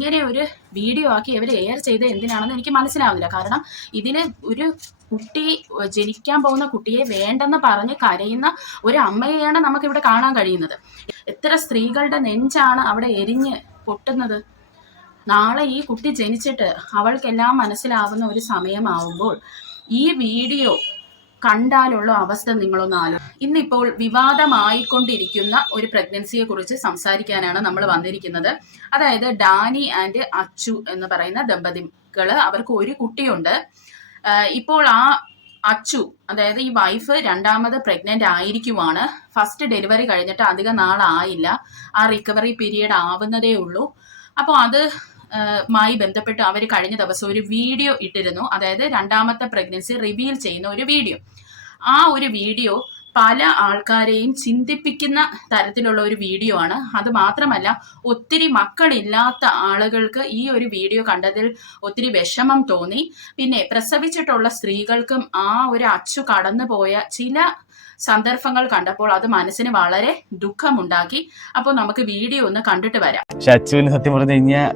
ഇങ്ങനെ ഒരു വീഡിയോ ആക്കി ഇവർ എയർ ചെയ്ത് എന്തിനാണെന്ന് എനിക്ക് മനസ്സിലാവില്ല. കാരണം ഇതിന് ഒരു കുട്ടി ജനിക്കാൻ പോകുന്ന കുട്ടിയെ വേണ്ടെന്ന് പറഞ്ഞ് കരയുന്ന ഒരു അമ്മയെയാണ് നമുക്കിവിടെ കാണാൻ കഴിയുന്നത്. എത്ര സ്ത്രീകളുടെ നെഞ്ചാണ് അവിടെ എരിഞ്ഞ് പൊട്ടുന്നത്. നാളെ ഈ കുട്ടി ജനിച്ചിട്ട് അവൾക്കെല്ലാം മനസ്സിലാവുന്ന ഒരു സമയമാവുമ്പോൾ ഈ വീഡിയോ കണ്ടാലുള്ള അവസ്ഥ നിങ്ങളൊന്ന് ആലോചിക്കും. ഇന്നിപ്പോൾ വിവാദമായിക്കൊണ്ടിരിക്കുന്ന ഒരു പ്രഗ്നൻസിയെ കുറിച്ച് സംസാരിക്കാനാണ് നമ്മൾ വന്നിരിക്കുന്നത്. അതായത് ഡാനി ആൻഡ് അച്ചു എന്ന് പറയുന്ന ദമ്പതികള്, അവർക്ക് ഒരു കുട്ടിയുണ്ട്. ഇപ്പോൾ ആ അച്ചു, അതായത് ഈ വൈഫ് രണ്ടാമത് പ്രഗ്നന്റ് ആയിരിക്കുവാണ്. ഫസ്റ്റ് ഡെലിവറി കഴിഞ്ഞിട്ട് അധികം നാളായില്ല, ആ റിക്കവറി പീരീഡ് ആവുന്നതേ ഉള്ളൂ. അപ്പോൾ അത് മായി ബന്ധപ്പെട്ട് അവർ കഴിഞ്ഞ ദിവസം ഒരു വീഡിയോ ഇട്ടിരുന്നു. അതായത് രണ്ടാമത്തെ പ്രഗ്നൻസി റിവീൽ ചെയ്യുന്ന ഒരു വീഡിയോ. ആ ഒരു വീഡിയോ പല ആൾക്കാരെയും ചിന്തിപ്പിക്കുന്ന തരത്തിലുള്ള ഒരു വീഡിയോ ആണ്. അത് മാത്രമല്ല, ഒത്തിരി മക്കളില്ലാത്ത ആളുകൾക്ക് ഈ ഒരു വീഡിയോ കണ്ടതിൽ ഒത്തിരി വിഷമം തോന്നി. പിന്നെ പ്രസവിച്ചിട്ടുള്ള സ്ത്രീകൾക്കും ആ ഒരു അച്ചു കടന്നുപോയ ചില സന്ദർഭങ്ങൾ കണ്ടപ്പോൾ അത് മനസ്സിന് വളരെ ദുഃഖമുണ്ടാക്കി. അപ്പോൾ നമുക്ക് വീഡിയോ ഒന്ന് കണ്ടിട്ട് വരാം. പക്ഷെ അച്ചുവിന് സത്യം പറഞ്ഞു കഴിഞ്ഞാൽ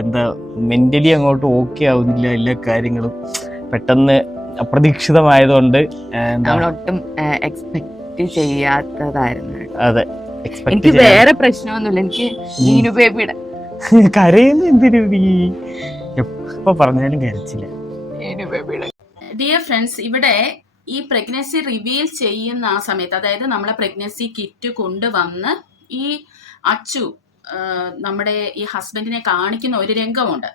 എന്താ മെന്റലി അങ്ങോട്ട് ഓക്കെ ആവുന്നില്ല. എല്ലാ കാര്യങ്ങളും പെട്ടെന്ന് അപ്രതീക്ഷിതമായതുകൊണ്ട് നമ്മളൊട്ടും എക്സ്പെക്ട് ചെയ്യാത്തതായിരുന്നു. അതെ, എനിക്ക് വേറെ പ്രശ്നമൊന്നുമില്ല. എനിക്ക് നീനു ബേബിയുടെ കരയുന്ന എന്തിനു എപ്പോ പറഞ്ഞാലും കരച്ചില്ല. നീനു ബേബിയുടെ ഡിയർ ഫ്രണ്ട്സ്, ഇവിടെ ഈ പ്രഗ്നൻസി റിവീൽ ചെയ്യുന്ന ആ സമയത്ത്, അതായത് നമ്മളെ പ്രഗ്നൻസി കിറ്റ് കൊണ്ടുവന്ന് ഈ അച്ചു നമ്മുടെ ഈ ഹസ്ബൻഡിനെ കാണിക്കുന്ന ഒരു രംഗമുണ്ട്.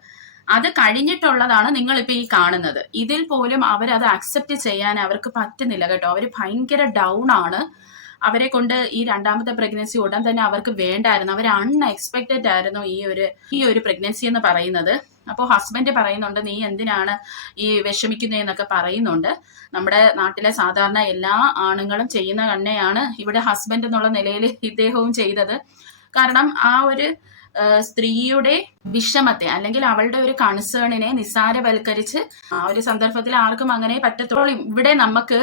അത് കഴിഞ്ഞിട്ടുള്ളതാണ് നിങ്ങളിപ്പോൾ ഈ കാണുന്നത്. ഇതിൽ പോലും അവരത് അക്സെപ്റ്റ് ചെയ്യാൻ അവർക്ക് പറ്റുന്നില്ല കേട്ടോ. അവർ ഭയങ്കര ഡൗൺ ആണ്. അവരെ കൊണ്ട് ഈ രണ്ടാമത്തെ പ്രഗ്നൻസി ഉടൻ തന്നെ അവർക്ക് വേണ്ടായിരുന്നു. അവർ അൺഎക്സ്പെക്റ്റഡ് ആയിരുന്നു ഈ ഒരു പ്രഗ്നൻസി എന്ന് പറയുന്നത്. അപ്പോൾ ഹസ്ബൻഡ് പറയുന്നുണ്ട്, നീ എന്തിനാണ് ഈ വിഷമിക്കുന്നതെന്നൊക്കെ പറയുന്നുണ്ട്. നമ്മുടെ നാട്ടിലെ സാധാരണ എല്ലാ ആണുങ്ങളും ചെയ്യുന്ന തന്നെയാണ് ഇവിടെ ഹസ്ബൻഡ് എന്നുള്ള നിലയിൽ ഇദ്ദേഹവും ചെയ്തത്. കാരണം ആ ഒരു സ്ത്രീയുടെ വിഷമത്തെ അല്ലെങ്കിൽ അവളുടെ ഒരു കൺസേണിനെ നിസ്സാരവൽക്കരിച്ച് ആ ഒരു സന്ദർഭത്തിൽ ആർക്കും അങ്ങനെ പറ്റത്തുള്ളൂ. ഇവിടെ നമുക്ക്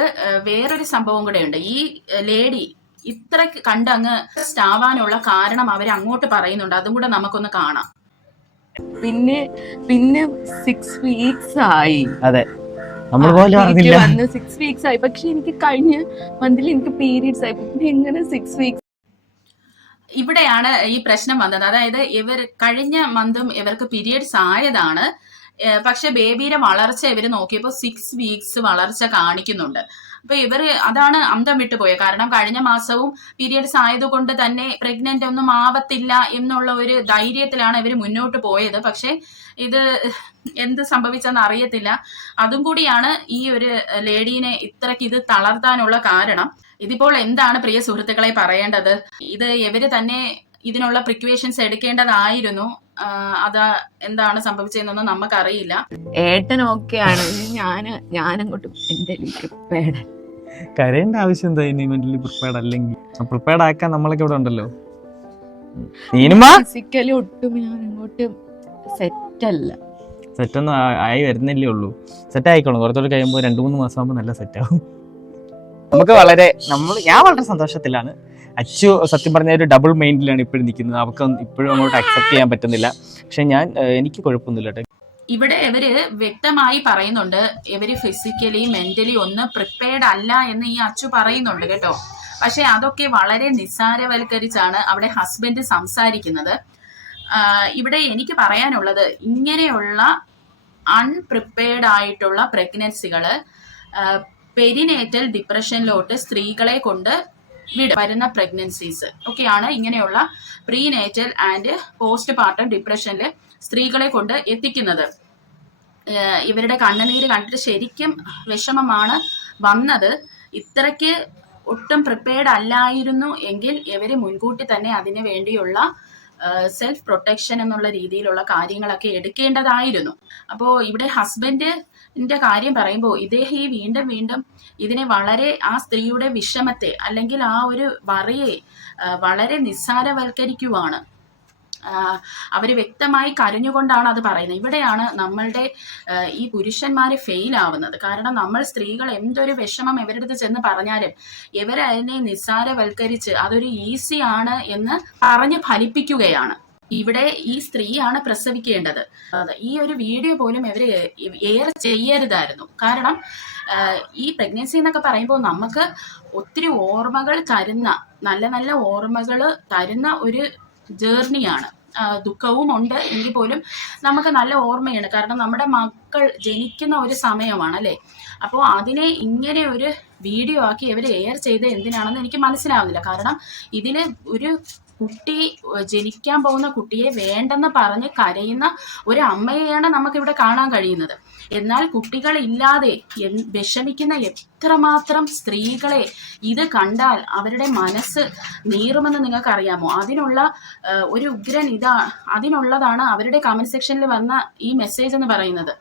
വേറൊരു സംഭവം കൂടെ ഉണ്ട്. ഈ ലേഡി ഇത്ര കണ്ടങ്ങ് സ്റ്റാവാനുള്ള കാരണം അവർ അങ്ങോട്ട് പറയുന്നുണ്ട്. അതും കൂടെ നമുക്കൊന്ന് കാണാം. പിന്നെ 6 വീക്സ് ആയി. അതെ, നമ്മൾ പോലും അറിഞ്ഞില്ല. 6 വീക്സ് ആയി. പക്ഷെ എനിക്ക് കഴിഞ്ഞ മന്തിൽ എനിക്ക് പീരീഡ്സ് ആയി. പിന്നെ എങ്ങനെ 6 വീക്സ്? ഇവിടെയാണ് ഈ പ്രശ്നം വന്നത്. അതായത് കഴിഞ്ഞ മന്തും ഇവർക്ക് പീരിയഡ്സ് ആയതാണ്. പക്ഷെ ബേബിയുടെ വളർച്ച ഇവർ നോക്കിയപ്പോൾ 6 വീക്സ് വളർച്ച കാണിക്കുന്നുണ്ട്. അപ്പൊ അതാണ് അന്തം വിട്ടുപോയത്. കാരണം കഴിഞ്ഞ മാസവും പീരിയഡ്സ് ആയതുകൊണ്ട് തന്നെ പ്രഗ്നന്റ് ഒന്നും ആവത്തില്ല എന്നുള്ള ഒരു ധൈര്യത്തിലാണ് ഇവർ മുന്നോട്ട് പോയത്. പക്ഷെ ഇത് എന്ത് സംഭവിച്ചെന്ന് അറിയത്തില്ല. അതും കൂടിയാണ് ഈ ഒരു ലേഡീനെ ഇത്രയ്ക്ക് ഇത് തളർത്താനുള്ള കാരണം. ഇതിപ്പോൾ എന്താണ് പ്രിയ സുഹൃത്തുക്കളെ പറയേണ്ടത്? ഇത് ഇവര് തന്നെ ഇതിനുള്ള പ്രിക്വേഷൻസ് എടുക്കേണ്ടതായിരുന്നു. അത് എന്താണ് സംഭവിച്ചതെന്നൊന്നും നമുക്കറിയില്ല. ഏട്ടൻ ഓക്കെയാണ്. ഞാനങ്ങോട്ട് കരയേണ്ട ആവശ്യം എന്താ? മെന്റലി പ്രിപ്പയർഡ് അല്ലെങ്കിൽ പ്രിപ്പയർഡ് ആക്കാൻ നമ്മളൊക്കെ ഇവിടെ ഉണ്ടല്ലോ. ഫിസിക്കലി ഒട്ടും ഞാനങ്ങോട്ട് സെറ്റല്ല. സെറ്റൊന്നും ആയി വരുന്നില്ലേ ഉള്ളൂ. സെറ്റ് ആയിക്കോളും. കുറച്ചുകൂടെ കഴിയുമ്പോൾ 2-3 മാസം ആകുമ്പോൾ നല്ല സെറ്റ് ആവും. നമുക്ക് ഞാൻ വളരെ സന്തോഷത്തിലാണ്. അച്ചു സത്യം പറഞ്ഞ ഒരു ഡബിൾ മൈൻഡിലാണ് ഇപ്പോഴും നിൽക്കുന്നത്. അവർക്ക് ഇപ്പോഴും അങ്ങോട്ട് അക്സെപ്റ്റ് ചെയ്യാൻ പറ്റുന്നില്ല. പക്ഷെ എനിക്ക് കുഴപ്പമൊന്നുമില്ല കേട്ടോ. ഇവിടെ ഇവര് വ്യക്തമായി പറയുന്നുണ്ട്, ഇവര് ഫിസിക്കലി മെന്റലി ഒന്നും പ്രിപ്പയർഡ് അല്ല എന്ന് ഈ അച്ചു പറയുന്നുണ്ട് കേട്ടോ. പക്ഷെ അതൊക്കെ വളരെ നിസ്സാരവൽക്കരിച്ചാണ് അവിടെ ഹസ്ബൻഡ് സംസാരിക്കുന്നത്. ഇവിടെ എനിക്ക് പറയാനുള്ളത്, ഇങ്ങനെയുള്ള അൺപ്രിപ്പയർഡ് ആയിട്ടുള്ള പ്രഗ്നൻസികള് പെരിനേറ്റൽ ഡിപ്രഷനിലോട്ട് സ്ത്രീകളെ കൊണ്ട് വരുന്ന പ്രഗ്നൻസീസ് ഒക്കെയാണ് ഇങ്ങനെയുള്ള പ്രീനേറ്റൽ ആൻഡ് പോസ്റ്റ് പാർട്ടം ഡിപ്രഷനിൽ സ്ത്രീകളെ കൊണ്ട് എത്തിക്കുന്നത്. ഇവരുടെ കണ്ണുനീര് കണ്ടിട്ട് ശരിക്കും വിഷമമാണ് വന്നത്. ഇത്രയ്ക്ക് ഒട്ടും പ്രിപ്പയർഡ് അല്ലായിരുന്നു എങ്കിൽ ഇവർ മുൻകൂട്ടി തന്നെ അതിന് വേണ്ടിയുള്ള സെൽഫ് പ്രൊട്ടക്ഷൻ എന്നുള്ള രീതിയിലുള്ള കാര്യങ്ങളൊക്കെ എടുക്കേണ്ടതായിരുന്നു. അപ്പോൾ ഇവിടെ ഹസ്ബൻഡിന്റെ കാര്യം പറയുമ്പോൾ ഇദ്ദേഹം വീണ്ടും ഇതിനെ വളരെ ആ സ്ത്രീയുടെ വിഷമത്തെ അല്ലെങ്കിൽ ആ ഒരു വറിയെ വളരെ നിസ്സാരവൽക്കരിക്കുവാണ്. അവർ വ്യക്തമായി കരഞ്ഞുകൊണ്ടാണ് അത് പറയുന്നത്. ഇവിടെയാണ് നമ്മളുടെ ഈ പുരുഷന്മാര് ഫെയിൽ ആവുന്നത്. കാരണം നമ്മൾ സ്ത്രീകൾ എന്തൊരു വിഷമം ഇവരുടെ അടുത്ത് ചെന്ന് പറഞ്ഞാലും ഇവരതിനെ നിസ്സാരവൽക്കരിച്ച് അതൊരു ഈസി ആണ് എന്ന് പറഞ്ഞ് ഫലിപ്പിക്കുകയാണ്. ഇവിടെ ഈ സ്ത്രീയാണ് പ്രസവിക്കേണ്ടത്. ഈ ഒരു വീഡിയോ പോലും ഇവര് എയർ ചെയ്യരുതായിരുന്നു. കാരണം ഈ പ്രഗ്നൻസി എന്നൊക്കെ പറയുമ്പോൾ നമുക്ക് ഒത്തിരി ഓർമ്മകൾ തരുന്ന, നല്ല നല്ല ഓർമ്മകൾ തരുന്ന ഒരു ജേർണിയാണ്. ദുഃഖവും ഉണ്ട് എങ്കിൽ പോലും നമുക്ക് നല്ല ഓർമ്മയാണ്. കാരണം നമ്മുടെ മക്കൾ ജനിക്കുന്ന ഒരു സമയമാണ് അല്ലേ. അപ്പോൾ അതിനെ ഇങ്ങനെ ഒരു വീഡിയോ ആക്കി ഇവർ എയർ ചെയ്ത് എന്തിനാണെന്ന് എനിക്ക് മനസ്സിലാവുന്നില്ല. കാരണം ഇതിൽ ഒരു കുട്ടി, ജനിക്കാൻ പോകുന്ന കുട്ടിയെ വേണ്ടെന്ന് പറഞ്ഞ് കരയുന്ന ഒരു അമ്മയെയാണ് നമുക്കിവിടെ കാണാൻ കഴിയുന്നത്. എന്നാൽ കുട്ടികളില്ലാതെ വിഷമിക്കുന്ന എത്രമാത്രം സ്ത്രീകളെ ഇത് കണ്ടാൽ അവരുടെ മനസ്സ് നീറുമെന്ന് നിങ്ങൾക്ക് അറിയാമോ? അതിനുള്ള ഒരു ഉഗ്രൻ അതിനുള്ളതാണ് അവരുടെ കമന്റ് സെക്ഷനിൽ വന്ന ഈ മെസ്സേജ് എന്ന് പറയുന്നത്.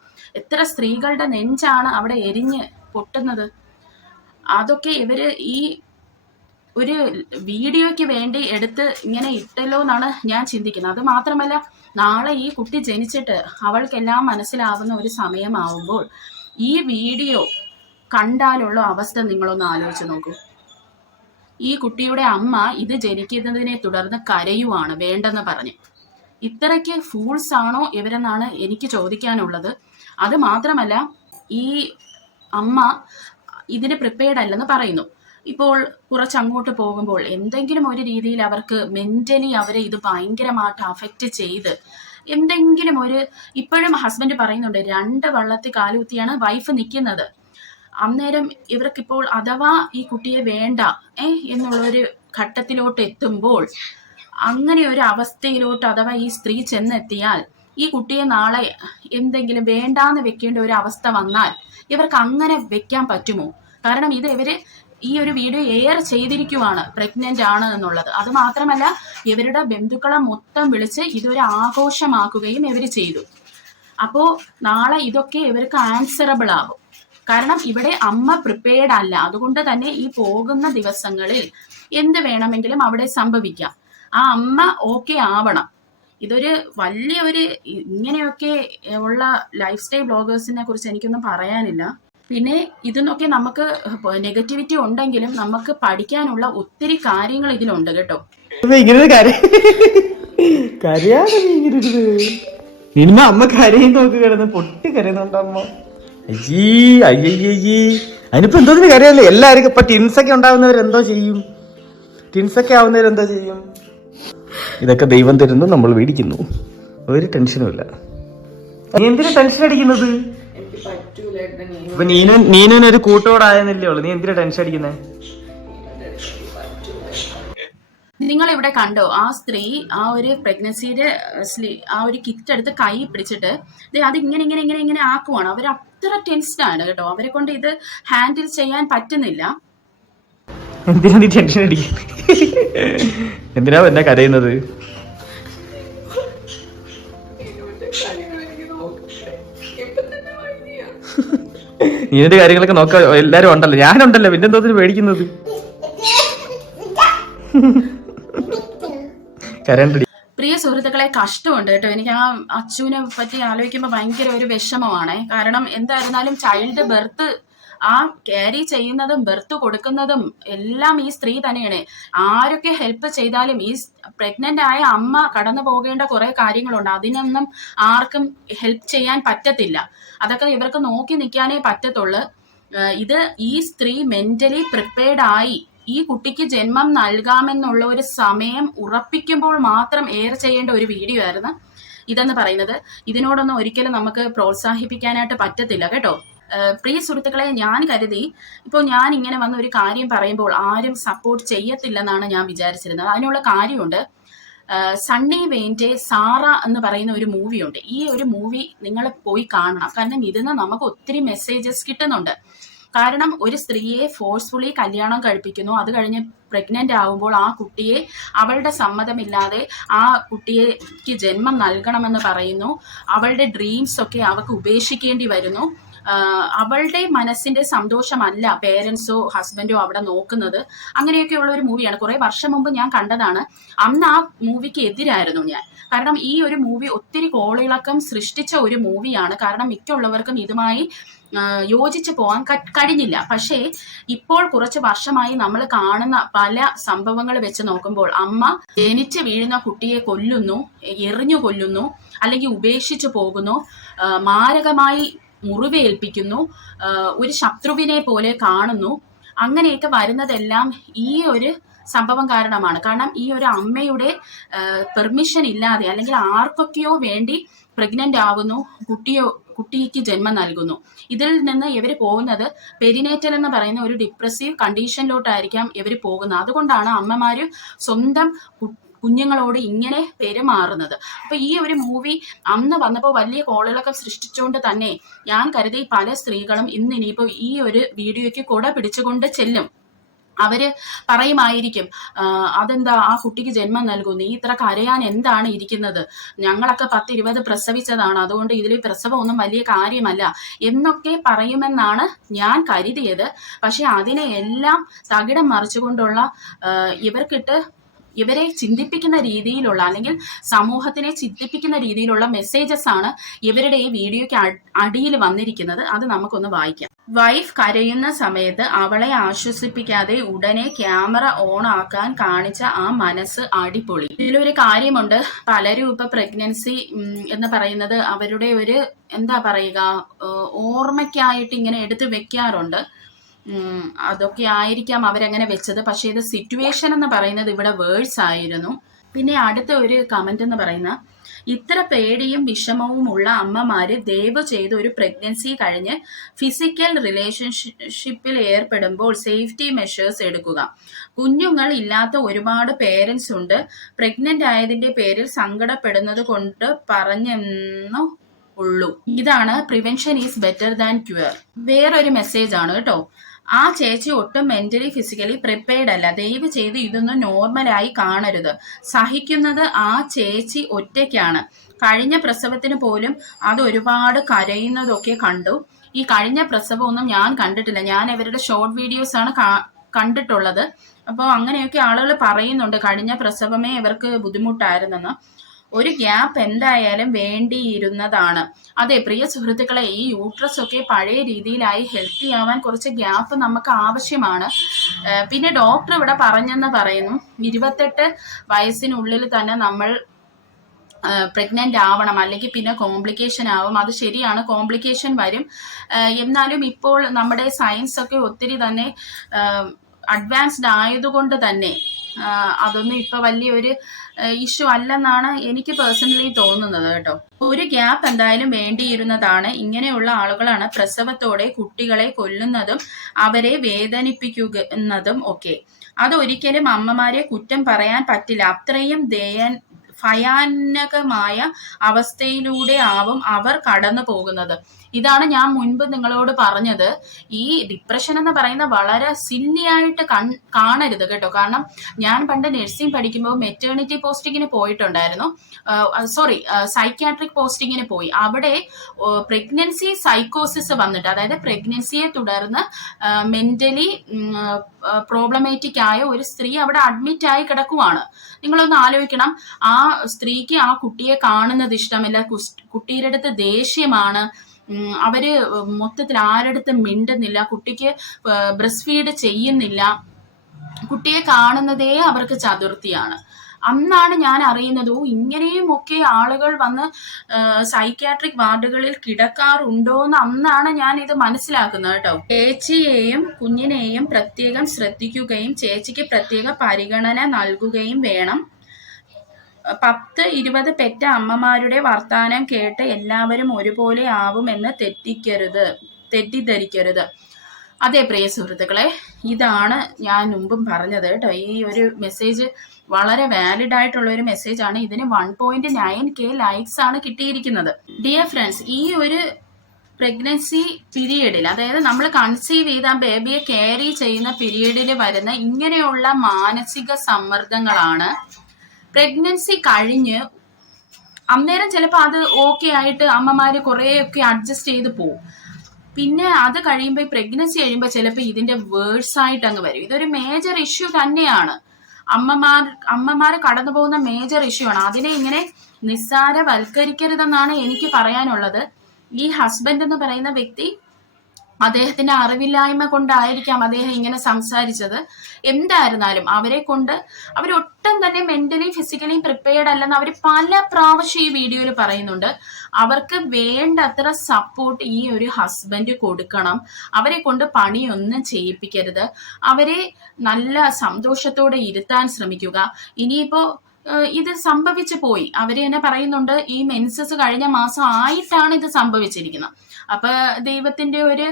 എത്ര സ്ത്രീകളുടെ നെഞ്ചാണ് അവിടെ എരിഞ്ഞ് പൊട്ടുന്നത്. അതൊക്കെ ഇവര് ഈ ഒരു വീഡിയോയ്ക്ക് വേണ്ടി എടുത്ത് ഇങ്ങനെ ഇട്ടല്ലോ എന്നാണ് ഞാൻ ചിന്തിക്കുന്നത്. അത് മാത്രമല്ല, നാളെ ഈ കുട്ടി ജനിച്ചിട്ട് അവൾക്കെല്ലാം മനസ്സിലാവുന്ന ഒരു സമയമാവുമ്പോൾ ഈ വീഡിയോ കണ്ടാലുള്ള അവസ്ഥ നിങ്ങളൊന്ന് ആലോചിച്ച് നോക്കൂ. ഈ കുട്ടിയുടെ അമ്മ ഇത് ജനിക്കുന്നതിനെ തുടർന്ന് കരയുവാണ് വേണ്ടെന്ന് പറഞ്ഞ്. ഇത്രയ്ക്ക് ഫൂൾസ് ആണോ ഇവരെന്നാണ് എനിക്ക് ചോദിക്കാനുള്ളത്. അത് മാത്രമല്ല, ഈ അമ്മ ഇതിന് പ്രിപ്പയർഡ് അല്ലെന്ന് പറയുന്നു. ഇപ്പോൾ കുറച്ചങ്ങോട്ട് പോകുമ്പോൾ എന്തെങ്കിലും ഒരു രീതിയിൽ അവർക്ക് മെന്റലി അവരെ ഇത് ഭയങ്കരമായിട്ട് അഫക്റ്റ് ചെയ്ത് എന്തെങ്കിലും ഒരു, ഇപ്പോഴും ഹസ്ബൻഡ് പറയുന്നുണ്ട് 2 വള്ളത്തിൽ കാലുകുത്തിയാണ് വൈഫ് നിൽക്കുന്നത്. അന്നേരം ഇവർക്കിപ്പോൾ അഥവാ ഈ കുട്ടിയെ വേണ്ട എന്നുള്ളൊരു ഘട്ടത്തിലോട്ട് എത്തുമ്പോൾ, അങ്ങനെ ഒരു അവസ്ഥയിലോട്ട് അഥവാ ഈ സ്ത്രീ ചെന്നെത്തിയാൽ, ഈ കുട്ടിയെ നാളെ എന്തെങ്കിലും വേണ്ടാന്ന് വെക്കേണ്ട ഒരു അവസ്ഥ വന്നാൽ ഇവർക്ക് അങ്ങനെ വെക്കാൻ പറ്റുമോ? കാരണം ഇത് ഇവര് ഈ ഒരു വീഡിയോ എയർ ചെയ്തിരിക്കുവാണ് പ്രഗ്നന്റ് ആണ് എന്നുള്ളത്. അത് മാത്രമല്ല, ഇവരുടെ ബന്ധുക്കളെ മൊത്തം വിളിച്ച് ഇതൊരു ആഘോഷമാക്കുകയും ഇവർ ചെയ്തു. അപ്പോൾ നാളെ ഇതൊക്കെ ഇവർക്ക് ആൻസറബിൾ ആകും. കാരണം ഇവിടെ അമ്മ പ്രിപ്പയർഡ് അല്ല. അതുകൊണ്ട് തന്നെ ഈ പോകുന്ന ദിവസങ്ങളിൽ എന്ത് വേണമെങ്കിലും അവിടെ സംഭവിക്കാം. ആ അമ്മ ഓക്കെ ആവണം. ഇതൊരു വലിയൊരു, ഇങ്ങനെയൊക്കെ ഉള്ള ലൈഫ് സ്റ്റൈൽ ബ്ലോഗേഴ്സിനെ കുറിച്ച് എനിക്കൊന്നും പറയാനില്ല. പിന്നെ ഇതിനൊക്കെ നമുക്ക് നെഗറ്റിവിറ്റി ഉണ്ടെങ്കിലും നമുക്ക് പഠിക്കാനുള്ള ഒത്തിരി കാര്യങ്ങൾ ഇതിലുണ്ട് കേട്ടോ. നിന്മ അമ്മ കരയും നോക്കി കിടന്ന് പൊട്ടി കരയുന്നുണ്ട് അമ്മ. അതിനിപ്പോ എന്തോ കരയല്ലേ. എല്ലാവർക്കും ഇപ്പൊ ടിൻസൊക്കെ ഉണ്ടാവുന്നവരെന്തോ ചെയ്യും? ടിൻസൊക്കെ ആവുന്നവരെന്തോ ചെയ്യും? ഇതൊക്കെ ദൈവം തരുന്നു, നമ്മൾ മേടിക്കുന്നു. ഒരു ടെൻഷനും ഇല്ല. നീ എന്തിനാ ടെൻഷൻ അടിക്കുന്നത്? ഇപ്പൊ നീനൊരു കൂട്ടോടായെന്നല്ലേ ഉള്ളു, നീ എന്തിനാ ടെൻഷൻ അടിക്കുന്നേ? നിങ്ങൾ ഇവിടെ കണ്ടോ ആ സ്ത്രീ ആ ഒരു പ്രഗ്നൻസിയുടെ ആ ഒരു കിറ്റ് എടുത്ത് കൈ പിടിച്ചിട്ട് അത് ഇങ്ങനെ ഇങ്ങനെ ഇങ്ങനെ ഇങ്ങനെ ആക്കുവാണ്. അവർ അത്ര ടെൻസ്ഡ് ആണ് കേട്ടോ. അവരെ കൊണ്ട് ഇത് ഹാൻഡിൽ ചെയ്യാൻ പറ്റുന്നില്ല. എന്തിനാ നീ ടെൻഷൻ അടിക്കുന്നത്? എന്തിനാ എന്നെ കരയുന്നത്? നീന്റെ കാര്യങ്ങളൊക്കെ നോക്കാൻ എല്ലാരും ഉണ്ടല്ലോ, ഞാനുണ്ടല്ലോ, പിന്നെ എന്തോത്തിന് പേടിക്കുന്നത്? കരണ്ടടി. പ്രിയ സുഹൃത്തുക്കളെ, കഷ്ടമുണ്ട് കേട്ടോ. എനിക്ക് ആ അച്ചുവിനെ പറ്റി ആലോചിക്കുമ്പോൾ ഭയങ്കര ഒരു വിഷമമാണ്. കാരണം എന്തായിരുന്നാലും ചൈൽഡ് ബർത്ത് ആ ക്യാരി ചെയ്യുന്നതും ബർത്ത് കൊടുക്കുന്നതും എല്ലാം ഈ സ്ത്രീ തന്നെയാണ്. ആരൊക്കെ ഹെൽപ്പ് ചെയ്താലും ഈ പ്രഗ്നന്റ് ആയ അമ്മ കടന്നു പോകേണ്ട കുറെ കാര്യങ്ങളുണ്ട്. അതിനൊന്നും ആർക്കും ഹെൽപ്പ് ചെയ്യാൻ പറ്റത്തില്ല. അതൊക്കെ ഇവർക്ക് നോക്കി നിൽക്കാനേ പറ്റത്തുള്ളൂ. ഇത് ഈ സ്ത്രീ മെന്റലി പ്രിപ്പയർഡ് ആയി ഈ കുട്ടിക്ക് ജന്മം നൽകാമെന്നുള്ള ഒരു സമയം ഉറപ്പിക്കുമ്പോൾ മാത്രം എയർ ചെയ്യേണ്ട ഒരു വീഡിയോ ആയിരുന്നു ഇതെന്ന് പറയുന്നത്. ഇതിനോടൊന്നും ഒരിക്കലും നമുക്ക് പ്രോത്സാഹിപ്പിക്കാനായിട്ട് പറ്റത്തില്ല കേട്ടോ. പ്രിയ സുഹൃത്തുക്കളെ, ഞാൻ കരുതി ഇപ്പോൾ ഞാൻ ഇങ്ങനെ വന്ന ഒരു കാര്യം പറയുമ്പോൾ ആരും സപ്പോർട്ട് ചെയ്യത്തില്ലെന്നാണ് ഞാൻ വിചാരിച്ചിരുന്നത്. അതിനുള്ള കാര്യമുണ്ട്. സണ്ണി വെയിൻ്റെ സാറ എന്ന് പറയുന്ന ഒരു മൂവിയുണ്ട്. ഈ ഒരു മൂവി നിങ്ങൾ പോയി കാണണം. കാരണം ഇതിന്ന് നമുക്ക് ഒത്തിരി മെസ്സേജസ് കിട്ടുന്നുണ്ട്. കാരണം ഒരു സ്ത്രീയെ ഫോഴ്സ്ഫുള്ളി കല്യാണം കഴിപ്പിക്കുന്നു, അത് കഴിഞ്ഞ് പ്രഗ്നന്റ് ആവുമ്പോൾ ആ കുട്ടിയെ അവളുടെ സമ്മതമില്ലാതെ ആ കുട്ടിക്ക് ജന്മം നൽകണമെന്ന് പറയുന്നു. അവളുടെ ഡ്രീംസ് ഒക്കെ അവൾക്ക് ഉപേക്ഷിക്കേണ്ടി വരുന്നു. അവളുടെ മനസ്സിന്റെ സന്തോഷമല്ല പേരൻസോ ഹസ്ബൻഡോ അവിടെ നോക്കുന്നത്. അങ്ങനെയൊക്കെയുള്ള ഒരു മൂവിയാണ്. കുറെ വർഷം മുമ്പ് ഞാൻ കണ്ടതാണ്. അന്ന് ആ മൂവിക്ക് എതിരായിരുന്നു ഞാൻ. കാരണം ഈ ഒരു മൂവി ഒത്തിരി കോളിളക്കം സൃഷ്ടിച്ച ഒരു മൂവിയാണ്. കാരണം മിക്കുള്ളവർക്കും ഇതുമായി യോജിച്ച് പോകാൻ കഴിഞ്ഞില്ല. പക്ഷേ ഇപ്പോൾ കുറച്ച് വർഷമായി നമ്മൾ കാണുന്ന പല സംഭവങ്ങൾ വെച്ച് നോക്കുമ്പോൾ അമ്മ ജനിച്ച് വീഴുന്ന കുട്ടിയെ കൊല്ലുന്നു, എറിഞ്ഞു കൊല്ലുന്നു, അല്ലെങ്കിൽ ഉപേക്ഷിച്ചു പോകുന്നു, മാരകമായി മുറിവേൽപ്പിക്കുന്നു, ഒരു ശത്രുവിനെ പോലെ കാണുന്നു. അങ്ങനെയൊക്കെ വരുന്നതെല്ലാം ഈ ഒരു സംഭവം കാരണമാണ്. കാരണം ഈ ഒരു അമ്മയുടെ പെർമിഷൻ ഇല്ലാതെ അല്ലെങ്കിൽ ആർക്കൊക്കെയോ വേണ്ടി പ്രഗ്നന്റ് ആവുന്നു, കുട്ടിക്ക് ജന്മം നൽകുന്നു. ഇതിൽ നിന്ന് ഇവർ പോകുന്നത് പെരിനേറ്റൽ എന്ന് പറയുന്ന ഒരു ഡിപ്രസീവ് കണ്ടീഷനിലോട്ടായിരിക്കാം ഇവർ പോകുന്നത്. അതുകൊണ്ടാണ് അമ്മമാര് സ്വന്തം കുഞ്ഞുങ്ങളോട് ഇങ്ങനെ പെരുമാറുന്നത്. അപ്പൊ ഈ ഒരു മൂവി അന്ന് വന്നപ്പോൾ വലിയ കോളിളക്കം സൃഷ്ടിച്ചുകൊണ്ട് തന്നെ ഞാൻ കരുതി പല സ്ത്രീകളും ഇനിയിപ്പോൾ ഈ ഒരു വീഡിയോയ്ക്ക് കുട പിടിച്ചുകൊണ്ട് ചെല്ലും. അവര് പറയുമായിരിക്കും, അതെന്താ ആ കുട്ടിക്ക് ജന്മം നൽകും, നീ ഇത്ര കരയാൻ എന്താണ് ഇരിക്കുന്നത്, ഞങ്ങളൊക്കെ 10-20 പ്രസവിച്ചതാണ്, അതുകൊണ്ട് ഇതിൽ പ്രസവം ഒന്നും വലിയ കാര്യമല്ല എന്നൊക്കെ പറയുമെന്നാണ് ഞാൻ കരുതിയത്. പക്ഷെ അതിനെ എല്ലാം തകിടം മറിച്ചുകൊണ്ടുള്ള ഇവരെ ചിന്തിപ്പിക്കുന്ന രീതിയിലുള്ള അല്ലെങ്കിൽ സമൂഹത്തിനെ ചിന്തിപ്പിക്കുന്ന രീതിയിലുള്ള മെസ്സേജസ് ആണ് ഇവരുടെ ഈ വീഡിയോയ്ക്ക് അടിയിൽ വന്നിരിക്കുന്നത്. അത് നമുക്കൊന്ന് വായിക്കാം. വൈഫ് കരയുന്ന സമയത്ത് അവളെ ആശ്വസിപ്പിക്കാതെ ഉടനെ ക്യാമറ ഓൺ ആക്കാൻ കാണിച്ച ആ മനസ്സ് അടിപൊളി. ഇതിലൊരു കാര്യമുണ്ട്, പലരും ഇപ്പൊ പ്രഗ്നൻസി എന്ന് പറയുന്നത് അവരുടെ ഒരു എന്താ പറയുക ഓർമ്മയ്ക്കായിട്ട് ഇങ്ങനെ എടുത്ത് വെക്കാറുണ്ട്. അതൊക്കെ ആയിരിക്കാം അവരങ്ങനെ വെച്ചത്. പക്ഷെ ഇത് സിറ്റുവേഷൻ എന്ന് പറയുന്നത് ഇവിടെ വേഴ്സ് ആയിരുന്നു. പിന്നെ അടുത്ത ഒരു കമന്റ് എന്ന് പറയുന്ന, ഇത്ര പേടിയും വിഷമവും ഉള്ള അമ്മമാര് ദയവ് ചെയ്ത് ഒരു പ്രഗ്നൻസി കഴിഞ്ഞ് ഫിസിക്കൽ റിലേഷൻഷിപ്പിൽ ഏർപ്പെടുമ്പോൾ സേഫ്റ്റി മെഷേഴ്സ് എടുക്കുക. കുഞ്ഞുങ്ങൾ ഇല്ലാത്ത ഒരുപാട് പേരൻസ് ഉണ്ട്. പ്രഗ്നന്റ് ആയതിന്റെ പേരിൽ സങ്കടപ്പെടുന്നത് കൊണ്ട് പറഞ്ഞെന്നു ഉള്ളൂ. ഇതാണ് prevention is better than cure. വേറൊരു മെസ്സേജ് ആണ് കേട്ടോ. ആ ചേച്ചി ഒട്ടും മെന്റലി ഫിസിക്കലി പ്രിപ്പയർഡ് അല്ല. ദയവ് ചെയ്ത് ഇതൊന്നും നോർമലായി കാണരുത്. സഹിക്കുന്നത് ആ ചേച്ചി ഒറ്റയ്ക്കാണ്. കഴിഞ്ഞ പ്രസവത്തിന് പോലും അത് ഒരുപാട് കരയുന്നതൊക്കെ കണ്ടു. ഈ കഴിഞ്ഞ പ്രസവമൊന്നും ഞാൻ കണ്ടിട്ടില്ല. ഞാൻ ഇവരുടെ ഷോർട്ട് വീഡിയോസ് ആണ് കണ്ടിട്ടുള്ളത്. അപ്പോൾ അങ്ങനെയൊക്കെ ആളുകൾ പറയുന്നുണ്ട് കഴിഞ്ഞ പ്രസവമേ ഇവർക്ക് ബുദ്ധിമുട്ടായിരുന്നെന്ന്. ഒരു ഗ്യാപ്പ് എന്തായാലും വേണ്ടിയിരുന്നതാണ്. അതെ പ്രിയ സുഹൃത്തുക്കളെ, ഈ യൂട്രസ് ഒക്കെ പഴയ രീതിയിലായി ഹെൽത്തി ആവാൻ കുറച്ച് ഗ്യാപ്പ് നമുക്ക് ആവശ്യമാണ്. പിന്നെ ഡോക്ടർ ഇവിടെ പറഞ്ഞെന്ന് പറയുന്നു, 28 വയസ്സിനുള്ളിൽ തന്നെ നമ്മൾ പ്രഗ്നന്റ് ആവണം, അല്ലെങ്കിൽ പിന്നെ കോംപ്ലിക്കേഷൻ ആവും. അത് ശരിയാണ്, കോംപ്ലിക്കേഷൻ വരും. എന്നാലും ഇപ്പോൾ നമ്മുടെ സയൻസ് ഒക്കെ ഒത്തിരി തന്നെ അഡ്വാൻസ്ഡ് ആയതുകൊണ്ട് തന്നെ അതൊന്നും ഇപ്പൊ വലിയൊരു ഇഷ്യൂ അല്ലെന്നാണ് എനിക്ക് പേഴ്സണലി തോന്നുന്നത് കേട്ടോ. ഒരു ഗ്യാപ്പ് എന്തായാലും വേണ്ടിയിരുന്നതാണ്. ഇങ്ങനെയുള്ള ആളുകളാണ് പ്രസവത്തോടെ കുട്ടികളെ കൊല്ലുന്നതും അവരെ വേദനിപ്പിക്കുന്നതും ഒക്കെ. അതൊരിക്കലും അമ്മമാരെ കുറ്റം പറയാൻ പറ്റില്ല. അത്രയും ഭയാനകമായ അവസ്ഥയിലൂടെ ആവും അവർ കടന്നു പോകുന്നത്. ഇതാണ് ഞാൻ മുൻപ് നിങ്ങളോട് പറഞ്ഞത്. ഈ ഡിപ്രഷൻ എന്ന് പറയുന്ന വളരെ സില്ലിയായിട്ട് കാണരുത് കേട്ടോ. കാരണം ഞാൻ പണ്ട് നഴ്സിംഗ് പഠിക്കുമ്പോൾ മെറ്റേണിറ്റി പോസ്റ്റിങ്ങിന് പോയിട്ടുണ്ടായിരുന്നു. സൈക്യാട്രിക് പോസ്റ്റിങ്ങിന് പോയി. അവിടെ പ്രഗ്നൻസി സൈക്കോസിസ് വന്നിട്ട്, അതായത് പ്രഗ്നൻസിയെ തുടർന്ന് മെന്റലി പ്രോബ്ലമാറ്റിക് ആയ ഒരു സ്ത്രീ അവിടെ അഡ്മിറ്റ് ആയി കിടക്കുവാണ്. നിങ്ങളൊന്ന് ആലോചിക്കണം, ആ സ്ത്രീക്ക് ആ കുട്ടിയെ കാണുന്നത് ഇഷ്ടമില്ല, കുട്ടിയുടെ അടുത്ത് ദേഷ്യമാണ്, അവര് മൊത്തത്തിൽ ആരടുത്തും മിണ്ടുന്നില്ല, കുട്ടിക്ക് ബ്രസ്റ്റ് ഫീഡ് ചെയ്യുന്നില്ല, കുട്ടിയെ കാണുന്നതേ അവർക്ക് ചതുർത്ഥിയാണ്. അന്നാണ് ഞാൻ അറിയുന്നത് ഇങ്ങനെയും ഒക്കെ ആളുകൾ വന്ന് സൈക്യാട്രിക് വാർഡുകളിൽ കിടക്കാറുണ്ടോ എന്ന്. അന്നാണ് ഞാൻ ഇത് മനസ്സിലാക്കുന്നത് കേട്ടോ. ചേച്ചിയെയും കുഞ്ഞിനെയും പ്രത്യേകം ശ്രദ്ധിക്കുകയും ചേച്ചിക്ക് പ്രത്യേക പരിഗണന നൽകുകയും വേണം. 10-20 പെറ്റ അമ്മമാരുടെ വർത്താനം കേട്ട് എല്ലാവരും ഒരുപോലെ ആവുമെന്ന് തെറ്റിദ്ധരിക്കരുത്. അതെ പ്രിയ സുഹൃത്തുക്കളെ, ഇതാണ് ഞാൻ മുമ്പും പറഞ്ഞത് കേട്ടോ. ഈ ഒരു മെസ്സേജ് വളരെ വാലിഡ് ആയിട്ടുള്ള ഒരു മെസ്സേജ് ആണ്. ഇതിന് 1.9K ലൈക്സ് ആണ് കിട്ടിയിരിക്കുന്നത്. ഡിയർ ഫ്രണ്ട്സ്, ഈ ഒരു പ്രഗ്നൻസി പീരീഡിൽ, അതായത് നമ്മൾ കൺസീവ് ചെയ്ത ബേബിയെ ക്യാരി ചെയ്യുന്ന പീരീഡിൽ വരുന്ന ഇങ്ങനെയുള്ള മാനസിക സമ്മർദ്ദങ്ങളാണ് പ്രഗ്നൻസി കഴിഞ്ഞ് അന്നേരം ചിലപ്പോൾ അത് ഓക്കെ ആയിട്ട് അമ്മമാര് കുറേയൊക്കെ അഡ്ജസ്റ്റ് ചെയ്ത് പോകും. പിന്നെ അത് കഴിയുമ്പോൾ ഈ പ്രഗ്നൻസി കഴിയുമ്പോൾ ചിലപ്പോൾ ഇതിന്റെ വേഴ്സ് ആയിട്ട് അങ്ങ് വരും. ഇതൊരു മേജർ ഇഷ്യൂ തന്നെയാണ്. അമ്മമാര് കടന്നു പോകുന്ന മേജർ ഇഷ്യൂ ആണ്. അതിനെ ഇങ്ങനെ നിസ്സാരവൽക്കരിക്കരുതെന്നാണ് എനിക്ക് പറയാനുള്ളത്. ഈ ഹസ്ബൻഡ് എന്ന് പറയുന്ന വ്യക്തി അദ്ദേഹത്തിന്റെ അറിവില്ലായ്മ കൊണ്ടായിരിക്കാം അദ്ദേഹം ഇങ്ങനെ സംസാരിച്ചത്. എന്തായിരുന്നാലും അവരൊട്ടും തന്നെ മെന്റലി ഫിസിക്കലി പ്രിപ്പയർഡ് അല്ലെന്ന് അവർ പല പ്രാവശ്യം ഈ വീഡിയോയിൽ പറയുന്നുണ്ട്. അവർക്ക് വേണ്ടത്ര സപ്പോർട്ട് ഈ ഒരു ഹസ്ബൻഡ് കൊടുക്കണം. അവരെ കൊണ്ട് പണിയൊന്നും ചെയ്യിപ്പിക്കരുത്. അവരെ നല്ല സന്തോഷത്തോടെ ഇരുത്താൻ ശ്രമിക്കുക. ഇനിയിപ്പോ ഇത് സംഭവിച്ചു പോയി. അവര് തന്നെ പറയുന്നുണ്ട് ഈ മെൻസസ് കഴിഞ്ഞ മാസം ആയിട്ടാണ് ഇത് സംഭവിച്ചിരിക്കുന്നത്. അപ്പൊ ദൈവത്തിന്റെ ഒരു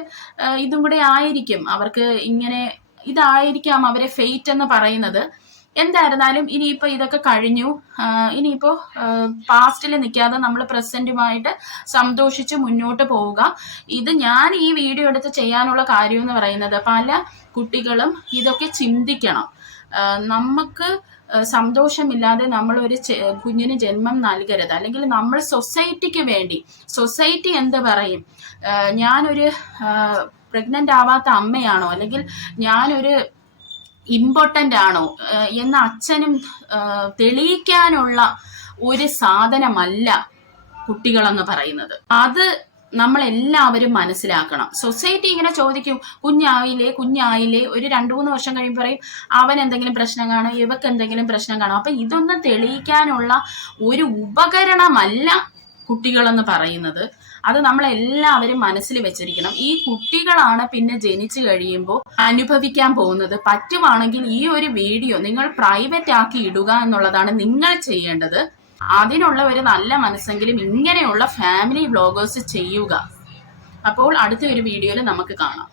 ഇതും കൂടെ ആയിരിക്കും അവർക്ക് ഇങ്ങനെ, ഇതായിരിക്കാം അവരെ ഫെയ്റ്റ് എന്ന് പറയുന്നത്. എന്തായിരുന്നാലും ഇനിയിപ്പോ ഇതൊക്കെ കഴിഞ്ഞു. ഇനിയിപ്പോ പാസ്റ്റിൽ നിൽക്കാതെ നമ്മൾ പ്രസന്റുമായിട്ട് സന്തോഷിച്ച് മുന്നോട്ട് പോവുക. ഇത് ഞാൻ ഈ വീഡിയോ എടുത്ത് ചെയ്യാനുള്ള കാര്യം എന്ന് പറയുന്നത്, പല കുട്ടികളും ഇതൊക്കെ ചിന്തിക്കണം. നമുക്ക് സന്തോഷമില്ലാതെ നമ്മൾ ഒരു കുഞ്ഞിന് ജന്മം നൽകരുത്. അല്ലെങ്കിൽ നമ്മൾ സൊസൈറ്റിക്ക് വേണ്ടി, സൊസൈറ്റി എന്ത് പറയും, ഞാനൊരു പ്രഗ്നന്റ് ആവാത്ത അമ്മയാണോ, അല്ലെങ്കിൽ ഞാനൊരു ഇമ്പോർട്ടൻ്റ് ആണോ എന്ന അച്ഛനും തെളിയിക്കാനുള്ള ഒരു സാധനമല്ല കുട്ടികളെന്ന് പറയുന്നത്. അത് നമ്മളെല്ലാവരും മനസ്സിലാക്കണം. സൊസൈറ്റി ഇങ്ങനെ ചോദിക്കും, കുഞ്ഞായില്ലേ ഒരു 2-3 വർഷം കഴിയുമ്പോൾ പറയും അവൻ എന്തെങ്കിലും പ്രശ്നം കാണും, ഇവക്ക് എന്തെങ്കിലും പ്രശ്നം കാണും. അപ്പൊ ഇതൊന്നും തെളിയിക്കാനുള്ള ഒരു ഉപകരണമല്ല കുട്ടികളെന്ന് പറയുന്നത്. അത് നമ്മളെല്ലാവരും മനസ്സിൽ വെച്ചിരിക്കണം. ഈ കുട്ടികളാണ് പിന്നെ ജനിച്ചു കഴിയുമ്പോൾ അനുഭവിക്കാൻ പോകുന്നത്. പറ്റുവാണെങ്കിൽ ഈ ഒരു വീഡിയോ നിങ്ങൾ പ്രൈവറ്റ് ആക്കി ഇടുക എന്നുള്ളതാണ് നിങ്ങൾ ചെയ്യേണ്ടത്. അതിനുള്ള ഒരു നല്ല മനസ്സെങ്കിലും ഇങ്ങനെയുള്ള ഫാമിലി വ്ലോഗേഴ്സ് ചെയ്യുക. അപ്പോൾ അടുത്ത ഒരു വീഡിയോയിൽ നമുക്ക് കാണാം.